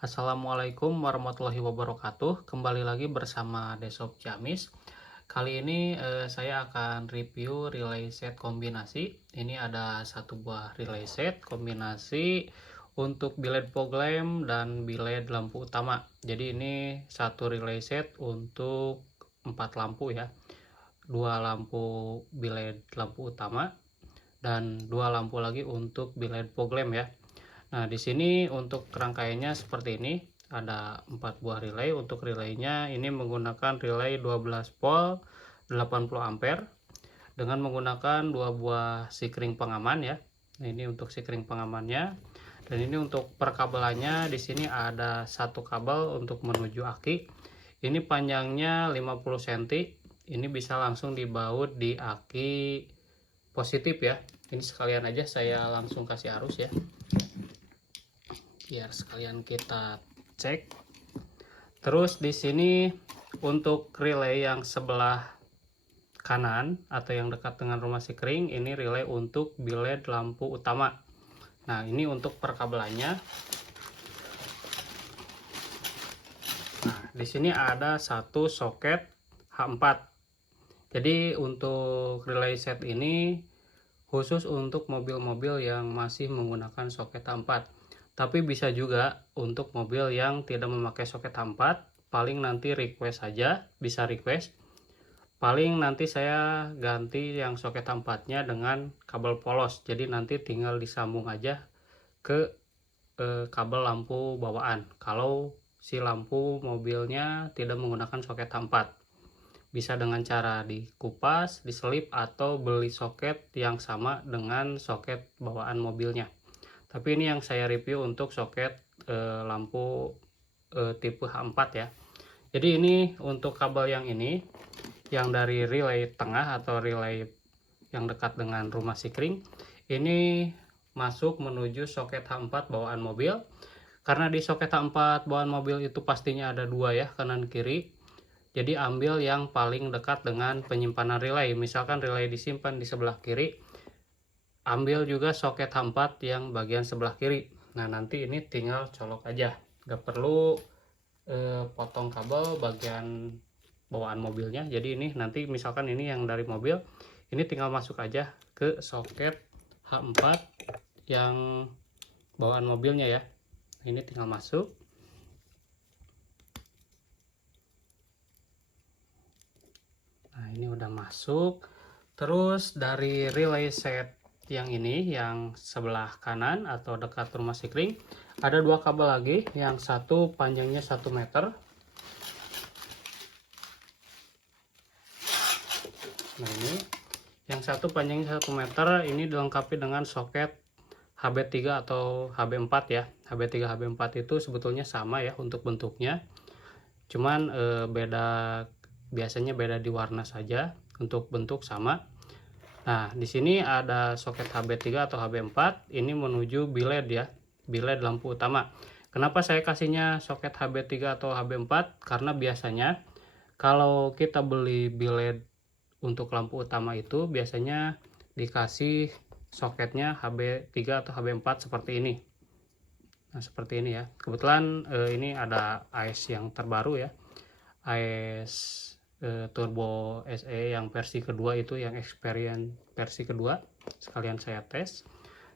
Assalamualaikum warahmatullahi wabarakatuh. Kembali lagi bersama Desop Ciamis. Kali ini saya akan review relay set kombinasi. Ini ada satu buah relay set kombinasi untuk bilet fog lamp dan bilet lampu utama. Jadi ini satu relay set untuk 4 lampu ya. 2 lampu bilet lampu utama dan 2 lampu lagi untuk bilet fog lamp ya. Nah, di sini untuk rangkaiannya seperti ini. Ada 4 buah relay. Untuk relaynya ini menggunakan relay 12 volt 80 ampere dengan menggunakan 2 buah sikring pengaman ya. Nah, ini untuk sikring pengamannya. Dan ini untuk perkabelannya di sini ada satu kabel untuk menuju aki. Ini panjangnya 50 cm. Ini bisa langsung dibaut di aki positif ya. Ini sekalian aja saya langsung kasih arus ya. Biar sekalian kita cek. Terus di sini untuk relay yang sebelah kanan atau yang dekat dengan rumah sikring, ini relay untuk bilet lampu utama. Nah, ini untuk perkabelannya. Nah, di sini ada satu soket H4. Jadi untuk relay set ini khusus untuk mobil-mobil yang masih menggunakan soket H4. Tapi bisa juga untuk mobil yang tidak memakai soket H4, paling nanti request saja, bisa request. Paling nanti saya ganti yang soket H4-nya dengan kabel polos. Jadi nanti tinggal disambung aja ke kabel lampu bawaan. Kalau si lampu mobilnya tidak menggunakan soket H4. Bisa dengan cara dikupas, diselip, atau beli soket yang sama dengan soket bawaan mobilnya. Tapi ini yang saya review untuk soket lampu tipe H4 ya. Jadi ini untuk kabel yang ini, yang dari relay tengah atau relay yang dekat dengan rumah sikring, ini masuk menuju soket H4 bawaan mobil. Karena di soket H4 bawaan mobil itu pastinya ada dua ya, kanan kiri. Jadi ambil yang paling dekat dengan penyimpanan relay. Misalkan relay disimpan di sebelah kiri, ambil juga soket H4 yang bagian sebelah kiri. Nah, nanti ini tinggal colok aja, gak perlu potong kabel bagian bawaan mobilnya. Jadi ini nanti misalkan ini yang dari mobil, ini tinggal masuk aja ke soket H4 yang bawaan mobilnya ya. Ini tinggal masuk. Nah, ini udah masuk. Terus dari relay set yang ini, yang sebelah kanan atau dekat rumah sikring, ada dua kabel lagi. Yang satu panjangnya 1 meter. Nah, ini yang satu panjangnya 1 meter. Ini dilengkapi dengan soket HB3 atau HB4 ya. HB3 HB4 itu sebetulnya sama ya untuk bentuknya, cuman biasanya beda di warna saja, untuk bentuk sama. Nah, di sini ada soket HB3 atau HB4, ini menuju bilet ya, bilet lampu utama. Kenapa saya kasihnya soket HB3 atau HB4? Karena biasanya kalau kita beli bilet untuk lampu utama itu biasanya dikasih soketnya HB3 atau HB4 seperti ini. Nah, seperti ini ya. Kebetulan ini ada AES yang terbaru ya. AES Turbo SE yang versi kedua itu, yang experience versi kedua, sekalian saya tes.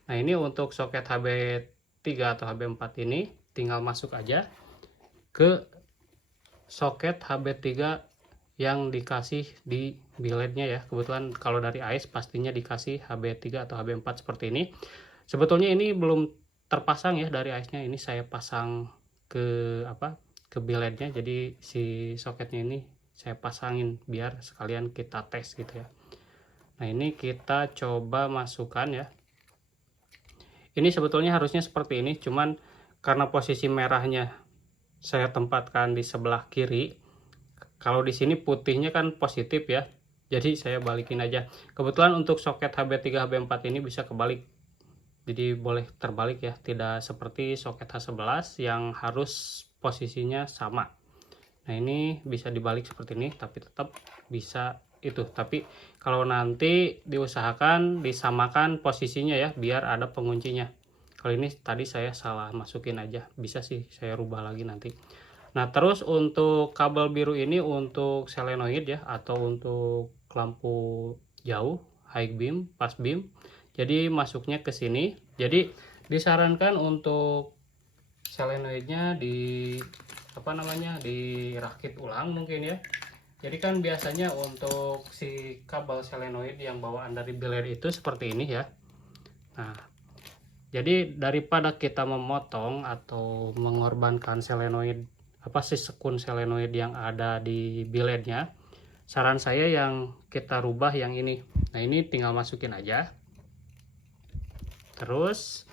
Nah, ini untuk soket HB3 atau HB4 ini tinggal masuk aja ke soket HB3 yang dikasih di biletnya ya. Kebetulan kalau dari AES pastinya dikasih HB3 atau HB4 seperti ini. Sebetulnya ini belum terpasang ya dari AES-nya, ini saya pasang ke biletnya. Jadi si soketnya ini saya pasangin biar sekalian kita tes gitu ya. Nah, ini kita coba masukkan ya. Ini sebetulnya harusnya seperti ini, cuman karena posisi merahnya saya tempatkan di sebelah kiri. Kalau di sini putihnya kan positif ya. Jadi saya balikin aja. Kebetulan untuk soket HB3 HB4 ini bisa kebalik. Jadi boleh terbalik ya, tidak seperti soket H11 yang harus posisinya sama. Nah, ini bisa dibalik seperti ini, tapi tetap bisa itu. Tapi kalau nanti diusahakan disamakan posisinya ya, biar ada penguncinya. Kalau ini tadi saya salah masukin aja, bisa sih saya rubah lagi nanti. Nah, terus untuk kabel biru ini untuk solenoid ya, atau untuk lampu jauh, high beam, fast beam. Jadi masuknya ke sini. Jadi disarankan untuk solenoidnya dirakit ulang mungkin ya. Jadi kan biasanya untuk si kabel solenoid yang bawaan dari biled itu seperti ini ya. Nah, jadi daripada kita memotong atau mengorbankan solenoid si sekun solenoid yang ada di bilednya, saran saya yang kita rubah yang ini. Nah, ini tinggal masukin aja. Terus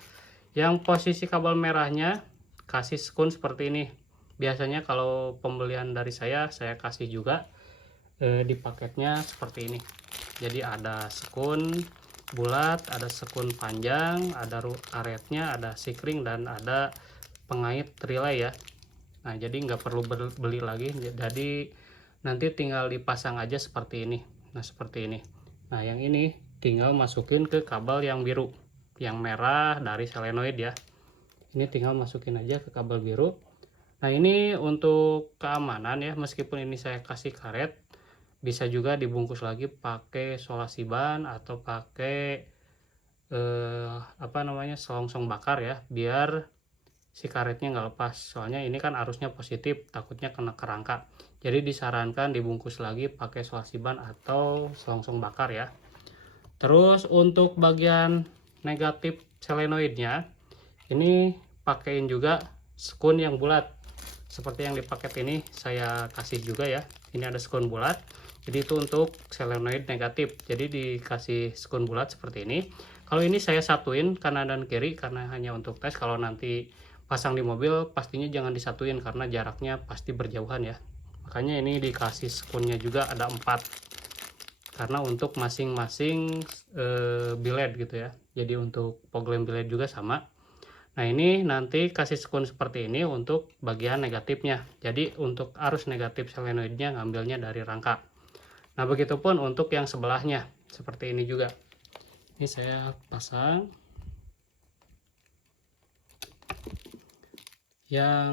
yang posisi kabel merahnya kasih sekun seperti ini. Biasanya kalau pembelian dari saya kasih juga di paketnya seperti ini. Jadi ada sekun bulat, ada sekun panjang, ada karetnya, ada sikring, dan ada pengait relay ya. Nah, jadi nggak perlu beli lagi, jadi nanti tinggal dipasang aja seperti ini. Nah, seperti ini. Nah, yang ini tinggal masukin ke kabel yang biru, yang merah dari solenoid ya. Ini tinggal masukin aja ke kabel biru. Nah, ini untuk keamanan ya, meskipun ini saya kasih karet, bisa juga dibungkus lagi pakai solasi ban atau pakai selongsong bakar ya, biar si karetnya nggak lepas. Soalnya ini kan arusnya positif, takutnya kena kerangka. Jadi disarankan dibungkus lagi pakai solasi ban atau selongsong bakar ya. Terus untuk bagian negatif solenoidnya, ini pakaiin juga sekun yang bulat. Seperti yang di paket ini saya kasih juga ya. Ini ada sekun bulat. Jadi itu untuk solenoid negatif. Jadi dikasih sekun bulat seperti ini. Kalau ini saya satuin kanan dan kiri karena hanya untuk tes. Kalau nanti pasang di mobil pastinya jangan disatuin karena jaraknya pasti berjauhan ya. Makanya ini dikasih sekunnya juga ada 4. Karena untuk masing-masing biled gitu ya. Jadi untuk poglem biled juga sama. Nah, ini nanti kasih sekun seperti ini untuk bagian negatifnya. Jadi untuk arus negatif solenoidnya ngambilnya dari rangka. Nah, begitupun untuk yang sebelahnya seperti ini juga. Ini saya pasang. Yang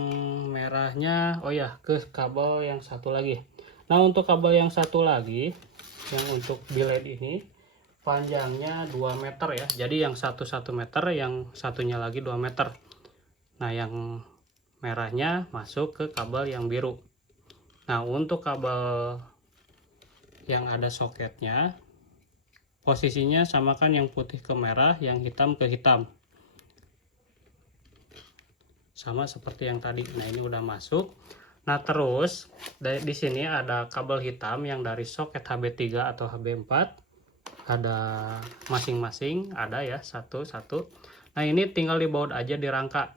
merahnya, oh ya, ke kabel yang satu lagi. Nah, untuk kabel yang satu lagi, yang untuk biled ini panjangnya 2 meter ya. Jadi yang satu 1 meter, yang satunya lagi 2 meter. Nah, yang merahnya masuk ke kabel yang biru. Nah, untuk kabel yang ada soketnya, posisinya samakan yang putih ke merah, yang hitam ke hitam. Sama seperti yang tadi. Nah, ini udah masuk. Nah, terus di sini ada kabel hitam yang dari soket HB3 atau HB4. Ada masing-masing, ada ya, satu-satu. Nah, ini tinggal dibaut aja di rangka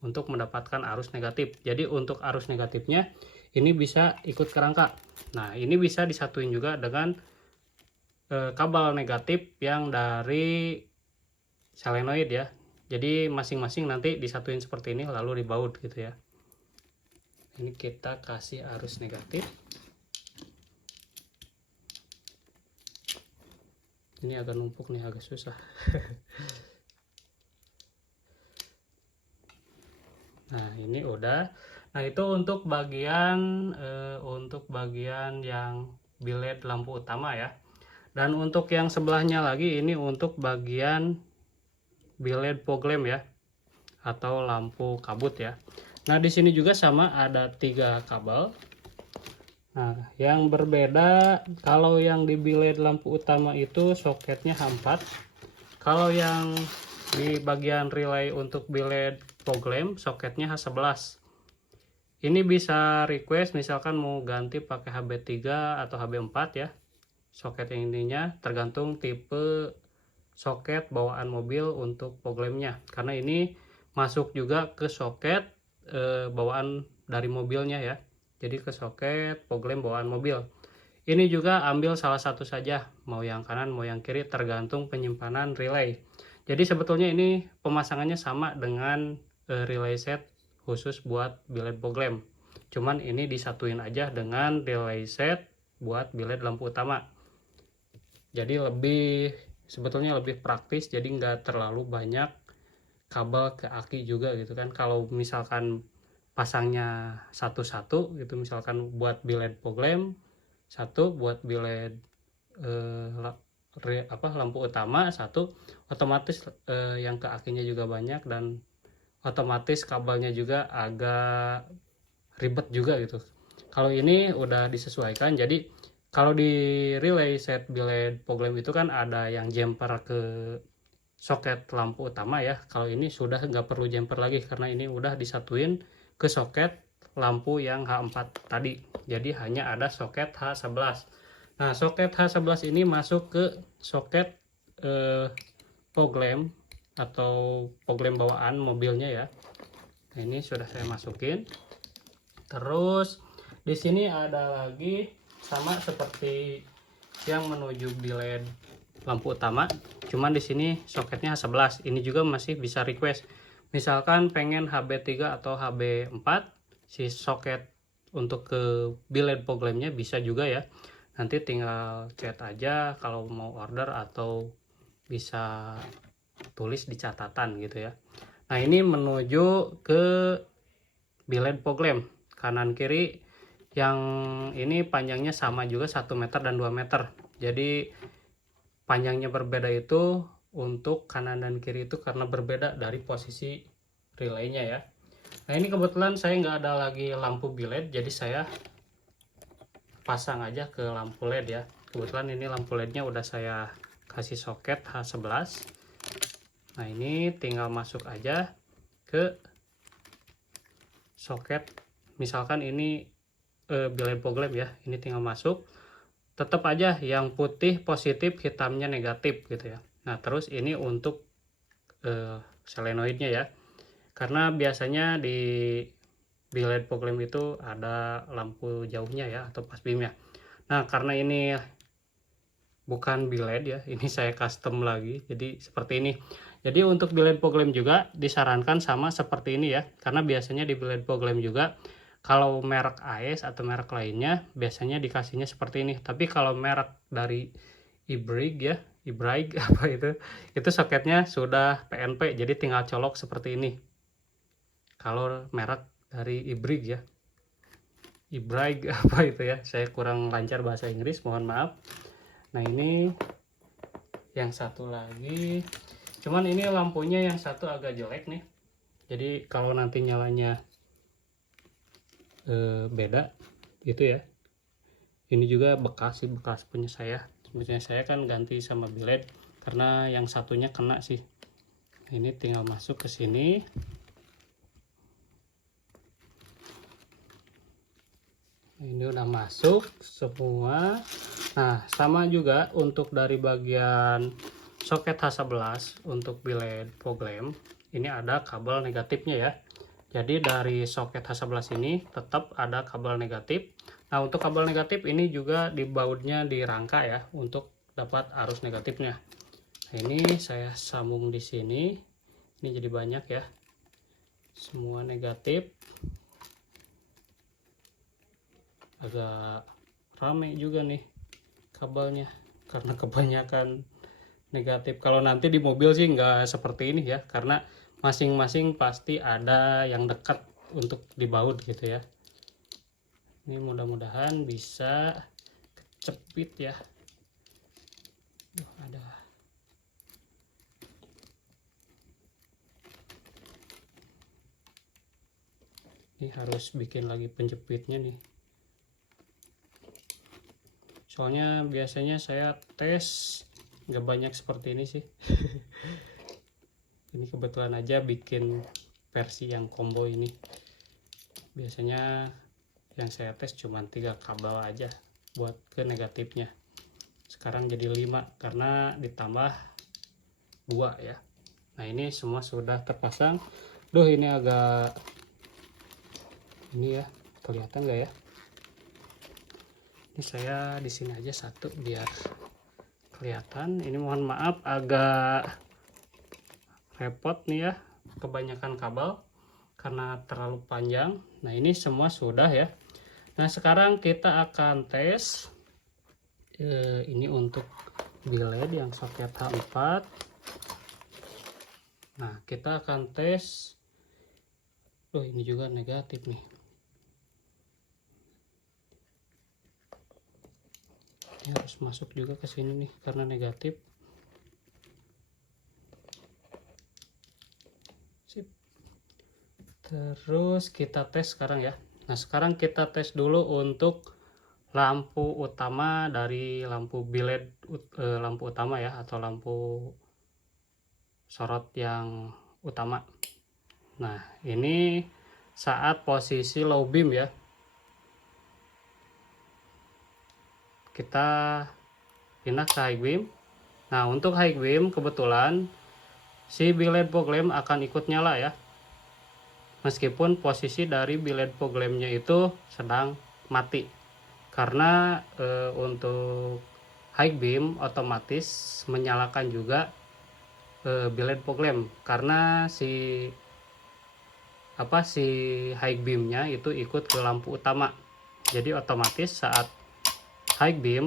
untuk mendapatkan arus negatif. Jadi untuk arus negatifnya ini bisa ikut ke rangka. Nah, ini bisa disatuin juga dengan kabel negatif yang dari solenoid ya. Jadi masing-masing nanti disatuin seperti ini lalu dibaut gitu ya. Ini kita kasih arus negatif. Ini agak numpuk nih, agak susah. Nah, ini udah. Nah, itu untuk bagian yang biled lampu utama ya. Dan untuk yang sebelahnya lagi ini untuk bagian biled poglem ya, atau lampu kabut ya. Nah, di sini juga sama, ada 3 kabel. Nah, yang berbeda, kalau yang di biled lampu utama itu soketnya H4. Kalau yang di bagian relay untuk biled poglem soketnya H11. Ini bisa request misalkan mau ganti pakai HB3 atau HB4 ya. Soket yang ininya tergantung tipe soket bawaan mobil untuk poglemnya, karena ini masuk juga ke soket bawaan dari mobilnya ya. Jadi ke soket poglem bawaan mobil. Ini juga ambil salah satu saja, mau yang kanan mau yang kiri, tergantung penyimpanan relay. Jadi sebetulnya ini pemasangannya sama dengan relay set khusus buat biled poglem. Cuman ini disatuin aja dengan relay set buat biled lampu utama. Jadi sebetulnya lebih praktis, jadi nggak terlalu banyak kabel ke aki juga gitu kan. Kalau misalkan pasangnya satu-satu gitu, misalkan buat biled fog lamp satu, buat biled lampu utama satu, otomatis yang ke akinya juga banyak, dan otomatis kabelnya juga agak ribet juga gitu. Kalau ini udah disesuaikan, jadi kalau di relay set biled fog lamp itu kan ada yang jumper ke soket lampu utama ya. Kalau ini sudah nggak perlu jumper lagi karena ini udah disatuin ke soket lampu yang H4 tadi. Jadi hanya ada soket H11. Nah, soket H11 ini masuk ke soket fog lamp atau fog lamp bawaan mobilnya ya. Nah, ini sudah saya masukin. Terus di sini ada lagi sama seperti yang menuju biled lampu utama, cuman di sini soketnya H11. Ini juga masih bisa request, misalkan pengen HB3 atau HB4, si soket untuk ke biled fog lampnya bisa juga ya. Nanti tinggal chat aja kalau mau order, atau bisa tulis di catatan gitu ya. Nah, ini menuju ke biled fog lamp kanan kiri, yang ini panjangnya sama juga 1 meter dan 2 meter. Jadi panjangnya berbeda itu untuk kanan dan kiri itu karena berbeda dari posisi relaynya ya. Nah, ini kebetulan saya nggak ada lagi lampu biled, jadi saya pasang aja ke lampu LED ya. Kebetulan ini lampu LED-nya udah saya kasih soket H11. Nah, ini tinggal masuk aja ke soket, misalkan ini biled fog lamp ya, ini tinggal masuk. Tetap aja yang putih positif, hitamnya negatif gitu ya. Nah, terus ini untuk solenoidnya ya, karena biasanya di biled fog lamp itu ada lampu jauhnya ya, atau pas beam ya. Nah, karena ini bukan biled ya, ini saya custom lagi, jadi seperti ini. Jadi untuk biled fog lamp juga disarankan sama seperti ini ya, karena biasanya di biled fog lamp juga kalau merek AES atau merek lainnya biasanya dikasihnya seperti ini. Tapi kalau merek dari Ibrig ya, Ibrig apa itu soketnya sudah PNP, jadi tinggal colok seperti ini. Kalau merek dari Ibrig ya, Ibrig apa itu ya, saya kurang lancar bahasa Inggris, mohon maaf. Nah, ini yang satu lagi, cuman ini lampunya yang satu agak jelek nih. Jadi kalau nanti nyalanya beda gitu ya. Ini juga bekas punya saya. Sebetulnya saya kan ganti sama biled karena yang satunya kena sih. Ini tinggal masuk ke sini. Ini udah masuk semua. Nah, sama juga untuk dari bagian soket H11 untuk biled fog lamp, ini ada kabel negatifnya ya. Jadi dari soket H11 ini tetap ada kabel negatif. Nah, untuk kabel negatif ini juga di bautnya dirangka ya untuk dapat arus negatifnya. Nah, ini saya sambung di sini. Ini jadi banyak ya. Semua negatif. Agak rame juga nih kabelnya karena kebanyakan negatif. Kalau nanti di mobil sih nggak seperti ini ya, karena masing-masing pasti ada yang dekat untuk dibaut gitu ya. Ini mudah-mudahan bisa kecepit ya. Ada. Ini harus bikin lagi penjepitnya nih. Soalnya biasanya saya tes nggak banyak seperti ini sih. Ini kebetulan aja bikin versi yang combo ini. Biasanya yang saya tes cuma 3 kabel aja buat ke negatifnya. Sekarang jadi 5 karena ditambah 2 ya. Nah, ini semua sudah terpasang. Duh, ini agak ini ya, kelihatan nggak ya? Ini saya di sini aja satu biar kelihatan. Ini mohon maaf agak repot nih ya, kebanyakan kabel karena terlalu panjang. Nah, ini semua sudah ya. Nah, sekarang kita akan tes ini untuk biled yang soket H4. Nah, kita akan tes. Loh, ini juga negatif nih. Ini harus masuk juga ke sini nih karena negatif. Sip. Terus kita tes sekarang ya. Nah, sekarang kita tes dulu untuk lampu utama dari lampu bilet, lampu utama ya, atau lampu sorot yang utama. Nah, ini saat posisi low beam ya. Kita pindah ke high beam. Nah, untuk high beam kebetulan si bilet fog lamp akan ikut nyala ya. Meskipun posisi dari bilet fog lamp-nya itu sedang mati. Karena untuk high beam otomatis menyalakan juga bilet fog lamp, karena si high beam-nya itu ikut ke lampu utama. Jadi otomatis saat high beam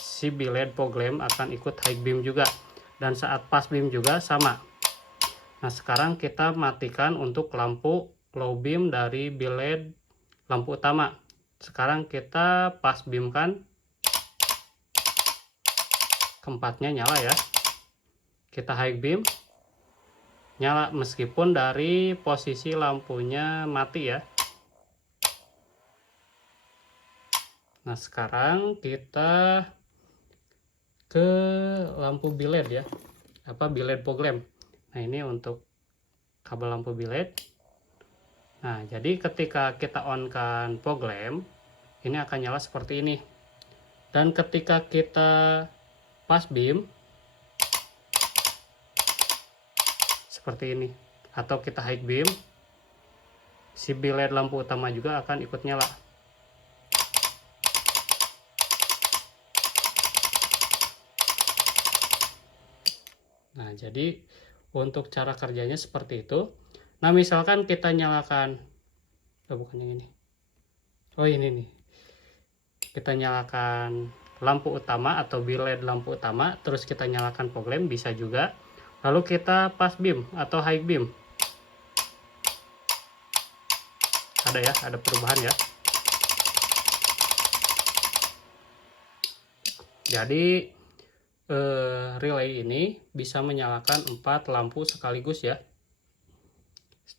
si bilet fog lamp akan ikut high beam juga, dan saat pass beam juga sama. Nah, sekarang kita matikan untuk lampu low beam dari bilet lampu utama. Sekarang kita pass beam kan, keempatnya nyala ya. Kita high beam, nyala meskipun dari posisi lampunya mati ya. Nah, sekarang kita ke lampu bilet ya, bilet fog lamp. Nah, ini untuk kabel lampu bilet. Nah, jadi ketika kita on kan fog lamp, ini akan nyala seperti ini. Dan ketika kita pass beam, seperti ini. Atau kita high beam, si bilet lampu utama juga akan ikut nyala. Nah, jadi untuk cara kerjanya seperti itu. Nah, misalkan kita nyalakan, bukan yang ini. Oh, ini nih. Kita nyalakan lampu utama atau bilet lampu utama, terus kita nyalakan fog lamp, bisa juga. Lalu kita pass beam atau high beam. Ada ya, ada perubahan ya. Jadi relay ini bisa menyalakan 4 lampu sekaligus ya.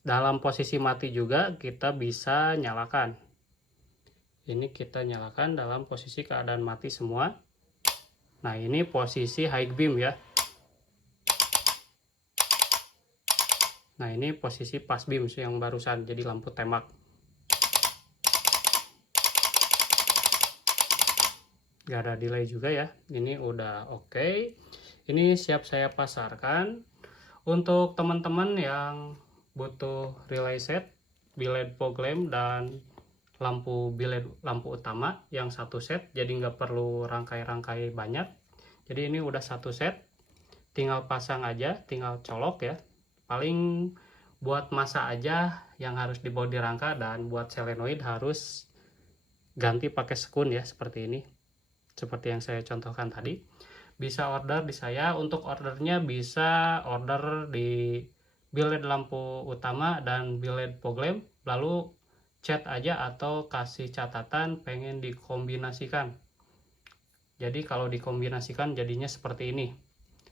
Dalam posisi mati juga kita bisa nyalakan. Ini kita nyalakan dalam posisi keadaan mati semua. Nah, ini posisi high beam ya. Nah, ini posisi pass beam yang barusan, jadi lampu tembak. Gak ada delay juga ya. Ini udah oke. Ini siap saya pasarkan. Untuk teman-teman yang butuh relay set, bilet fog lamp, dan lampu bilet lampu utama yang satu set, jadi nggak perlu rangkai-rangkai banyak. Jadi ini udah satu set, tinggal pasang aja, tinggal colok ya. Paling buat masa aja yang harus dibawa di rangka, dan buat selenoid harus ganti pakai sekun ya, seperti ini, seperti yang saya contohkan tadi. Bisa order di saya. Untuk ordernya bisa order di bilet lampu utama dan bilet fog lamp, lalu chat aja atau kasih catatan pengen dikombinasikan. Jadi kalau dikombinasikan jadinya seperti ini.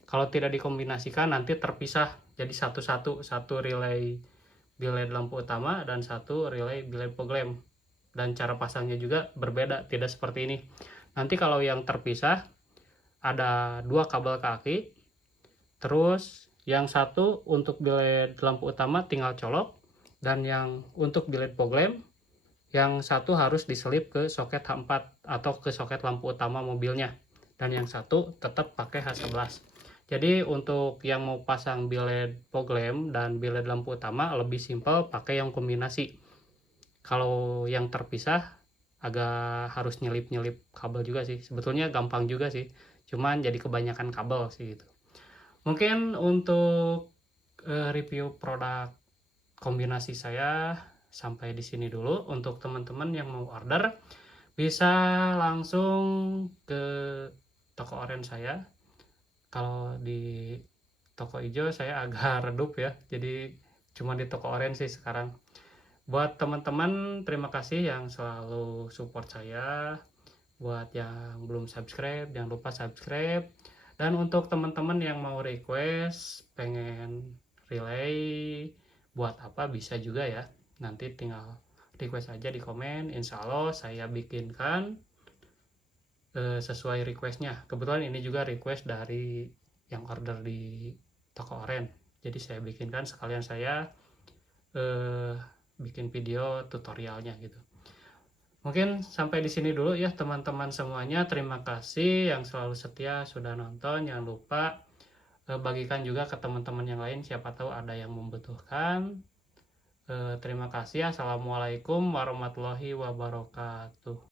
Kalau tidak dikombinasikan nanti terpisah jadi satu-satu, satu relay bilet lampu utama dan satu relay bilet fog lamp. Dan cara pasangnya juga berbeda, tidak seperti ini. Nanti kalau yang terpisah ada 2 kabel kaki, terus yang satu untuk bilet lampu utama tinggal colok, dan yang untuk bilet fog lamp yang satu harus diselip ke soket H4 atau ke soket lampu utama mobilnya, dan yang satu tetap pakai H11. Jadi untuk yang mau pasang bilet fog lamp dan bilet lampu utama lebih simpel pakai yang kombinasi. Kalau yang terpisah agak harus nyelip-nyelip kabel juga sih. Sebetulnya gampang juga sih, cuman jadi kebanyakan kabel sih gitu. Mungkin untuk review produk kombinasi saya sampai di sini dulu. Untuk teman-teman yang mau order bisa langsung ke toko oren saya. Kalau di toko hijau saya agak redup ya, jadi cuma di toko oranye sih sekarang. Buat teman-teman, terima kasih yang selalu support saya. Buat yang belum subscribe, jangan lupa subscribe. Dan untuk teman-teman yang mau request, pengen relay buat apa, bisa juga ya. Nanti tinggal request aja di komen, insya Allah saya bikinkan sesuai requestnya. Kebetulan ini juga request dari yang order di toko oren, jadi saya bikinkan sekalian saya bikin video tutorialnya gitu. Mungkin sampai di sini dulu ya teman-teman semuanya. Terima kasih yang selalu setia sudah nonton. Jangan lupa bagikan juga ke teman-teman yang lain, siapa tahu ada yang membutuhkan. Terima kasih. Assalamualaikum warahmatullahi wabarakatuh.